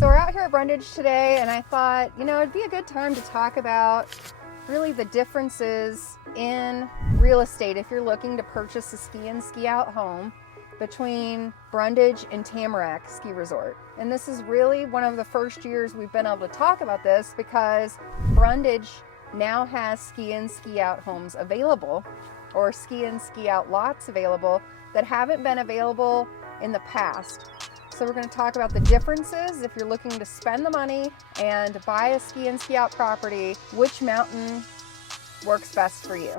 So we're out here at Brundage today, and I thought, it'd be a good time to talk about really the differences in real estate if you're looking to purchase a ski and ski out home between Brundage and Tamarack Ski Resort. And this is really one of the first years we've been able to talk about this because Brundage now has ski and ski out homes available, or ski and ski out lots available that haven't been available in the past. So we're going to talk about the differences if you're looking to spend the money and buy a ski and ski out property, which mountain works best for you.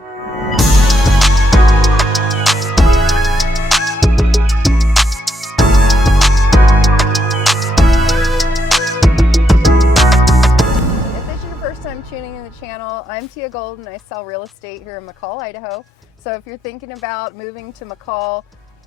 If this is your first time tuning in the channel, I'm Teia Golden. I sell real estate here in McCall, Idaho. So if you're thinking about moving to McCall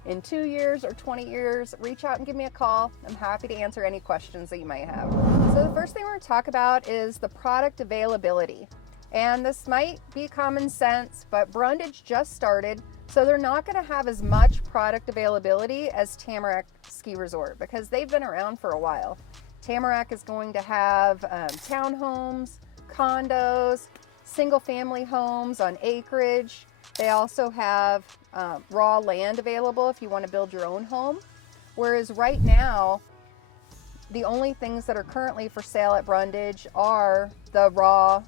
in 2 years or 20 years, reach out and give me a call. I'm happy to answer any questions that you might have. So the first thing we're going to talk about is the product availability. And this might be common sense, but Brundage just started, so they're not going to have as much product availability as Tamarack Ski Resort because they've been around for a while. Tamarack is going to have townhomes, condos, single family homes on acreage. They also have raw land available if you want to build your own home. Whereas right now, the only things that are currently for sale at Brundage are the raw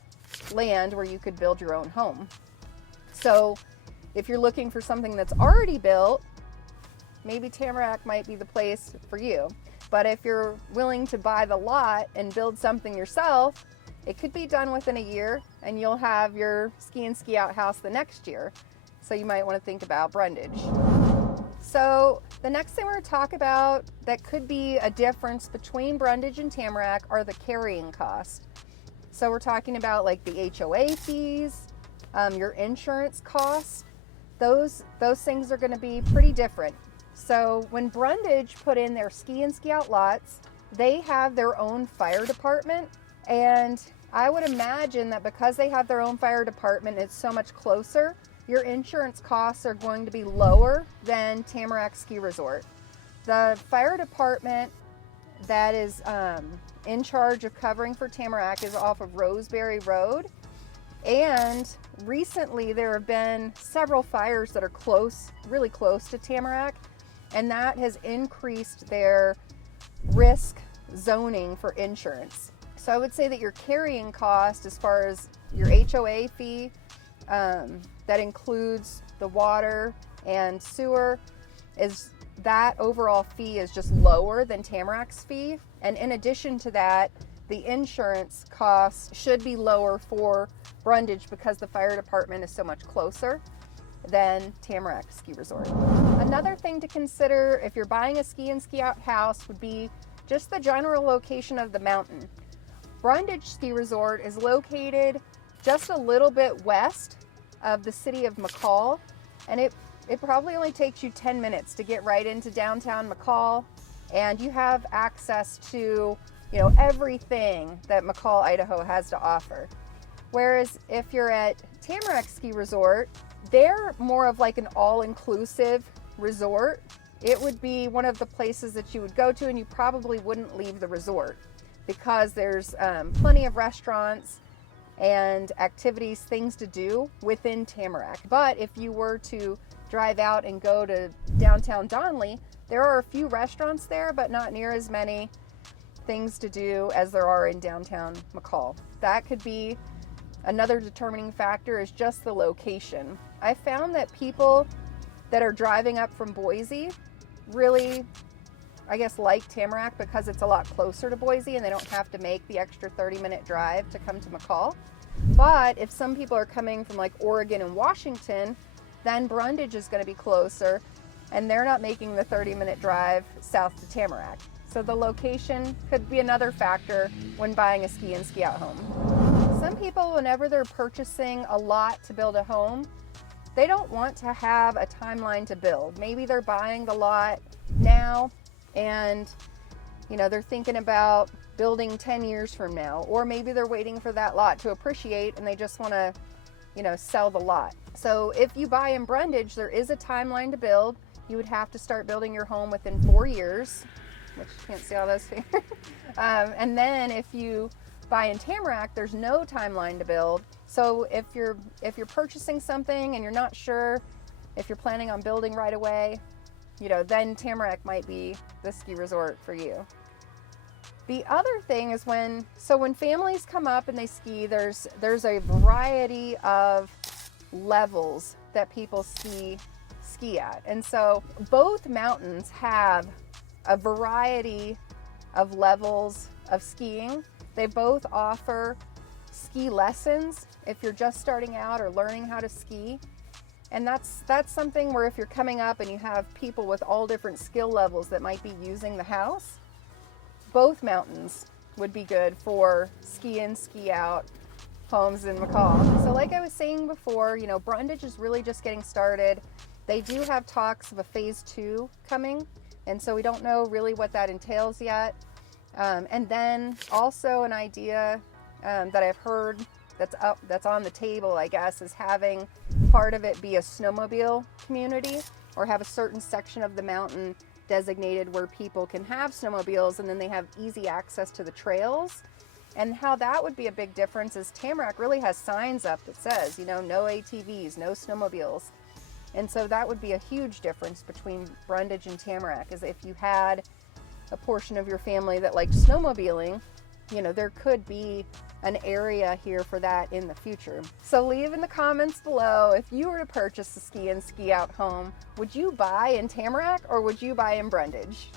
land where you could build your own home. So if you're looking for something that's already built, maybe Tamarack might be the place for you. But if you're willing to buy the lot and build something yourself, it could be done within a year and you'll have your ski and ski out house the next year. So you might want to think about Brundage. So the next thing we're going to talk about that could be a difference between Brundage and Tamarack are the carrying costs. So we're talking about like the HOA fees, your insurance costs. Those things are going to be pretty different. So when Brundage put in their ski and ski out lots, they have their own fire department. And I would imagine that because they have their own fire department, it's so much closer, your insurance costs are going to be lower than Tamarack Ski Resort. The fire department that is in charge of covering for Tamarack is off of Roseberry Road. And recently there have been several fires that are really close to Tamarack, and that has increased their risk zoning for insurance. So I would say that your carrying cost, as far as your HOA fee, that includes the water and sewer, is that overall fee is just lower than Tamarack's fee. And in addition to that, the insurance costs should be lower for Brundage because the fire department is so much closer than Tamarack Ski Resort. Another thing to consider if you're buying a ski and ski out house would be just the general location of the mountain. Brundage Ski Resort is located just a little bit west of the city of McCall, and it probably only takes you 10 minutes to get right into downtown McCall, and you have access to everything that McCall, Idaho has to offer. Whereas if you're at Tamarack Ski Resort, they're more of like an all-inclusive resort. It would be one of the places that you would go to and you probably wouldn't leave the resort because there's plenty of restaurants and activities, things to do within Tamarack. But if you were to drive out and go to downtown Donley, there are a few restaurants there, but not near as many things to do as there are in downtown McCall. That could be another determining factor, is just the location. I found that people that are driving up from Boise really, like Tamarack because it's a lot closer to Boise and they don't have to make the extra 30-minute drive to come to McCall. But if some people are coming from like Oregon and Washington, then Brundage is going to be closer and they're not making the 30-minute drive south to Tamarack. So the location could be another factor when buying a ski and ski out home. Some people, whenever they're purchasing a lot to build a home, they don't want to have a timeline to build. Maybe they're buying the lot now and they're thinking about building 10 years from now, or maybe they're waiting for that lot to appreciate and they just want to sell the lot. So if you buy in Brundage, there is a timeline to build. You would have to start building your home within 4 years. which you can't see all those fingers. And then if you buy in Tamarack, there's no timeline to build. So if you're purchasing something and you're not sure if you're planning on building right away, then Tamarack might be the ski resort for you. The other thing is when families come up and they ski, there's a variety of levels that people ski at. And so both mountains have a variety of levels of skiing. They both offer ski lessons if you're just starting out or learning how to ski. And that's something where if you're coming up and you have people with all different skill levels that might be using the house, both mountains would be good for ski in, ski out homes in McCall. So like I was saying before, Brundage is really just getting started. They do have talks of a phase 2 coming, and so we don't know really what that entails yet. And then also an idea that I've heard that's on the table, I guess, is having part of it be a snowmobile community, or have a certain section of the mountain designated where people can have snowmobiles and then they have easy access to the trails. And how that would be a big difference is Tamarack really has signs up that says, no ATVs, no snowmobiles. And so that would be a huge difference between Brundage and Tamarack, is if you had a portion of your family that liked snowmobiling, there could be an area here for that in the future. So leave in the comments below, if you were to purchase a ski in, ski out home, would you buy in Tamarack or would you buy in Brundage?